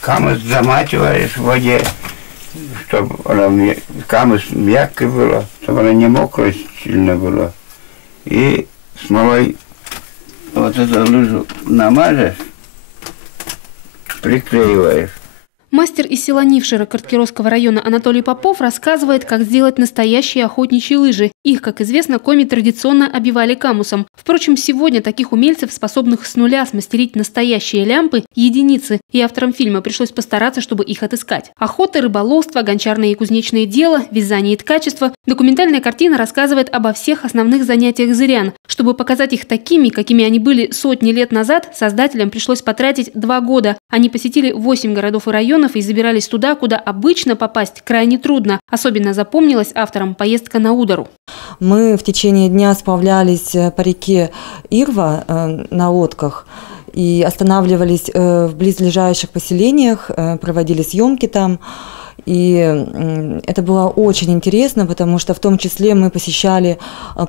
камыш замачиваешь в воде, чтобы камыш мягкой была, чтобы она не мокрая сильно была. И смолой вот эту лыжу намажешь, приклеиваешь. Мастер из села Нивширо Карткировского района Анатолий Попов рассказывает, как сделать настоящие охотничьи лыжи. Их, как известно, коми традиционно обивали камусом. Впрочем, сегодня таких умельцев, способных с нуля смастерить настоящие лямпы, единицы. И авторам фильма пришлось постараться, чтобы их отыскать. Охота, рыболовство, гончарное и кузнечное дело, вязание и ткачество. Документальная картина рассказывает обо всех основных занятиях зырян. Чтобы показать их такими, какими они были сотни лет назад, создателям пришлось потратить 2 года. Они посетили 8 городов и районов и забирались туда, куда обычно попасть крайне трудно. Особенно запомнилась авторам поездка на Удару. Мы в течение дня сплавлялись по реке Ирва на лодках и останавливались в близлежащих поселениях, проводили съемки там. И это было очень интересно, потому что в том числе мы посещали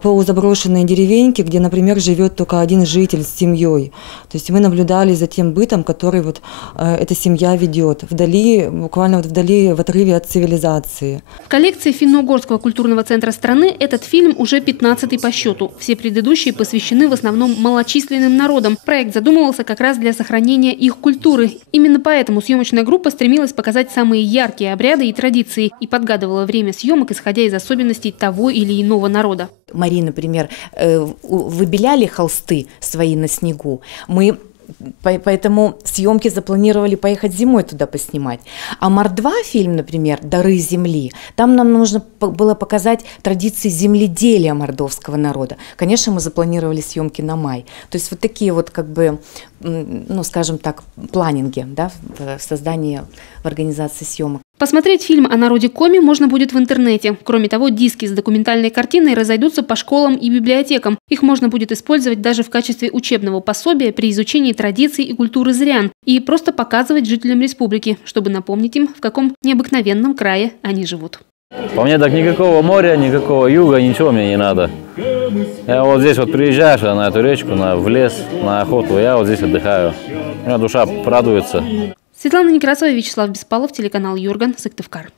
полузаброшенные деревеньки, где, например, живет только один житель с семьей. То есть мы наблюдали за тем бытом, который вот эта семья ведет, вдали, буквально вот вдали, в отрыве от цивилизации. В коллекции Финно-Угорского культурного центра страны этот фильм уже 15-й по счету. Все предыдущие посвящены в основном малочисленным народам. Проект задумывался как раз для сохранения их культуры. Именно поэтому съемочная группа стремилась показать самые яркие обряды и традиции и подгадывала время съемок, исходя из особенностей того или иного народа. Мария, например, выбеляли холсты свои на снегу. Мы поэтому съемки запланировали поехать зимой туда поснимать. А Мордва фильм, например, «Дары земли», там нам нужно было показать традиции земледелия мордовского народа. Конечно, мы запланировали съемки на май. То есть вот такие вот, как бы, ну, скажем так, планинги, да, в создании, в организации съемок. Посмотреть фильм о народе коми можно будет в интернете. Кроме того, диски с документальной картиной разойдутся по школам и библиотекам. Их можно будет использовать даже в качестве учебного пособия при изучении традиций и культуры зырян и просто показывать жителям республики, чтобы напомнить им, в каком необыкновенном крае они живут. По мне так никакого моря, никакого юга, ничего мне не надо. Я вот здесь вот приезжаешь на эту речку, в лес, на охоту, я вот здесь отдыхаю. У меня душа радуется. Светлана Некрасова, Вячеслав Беспалов, телеканал Юрган, Сыктывкар.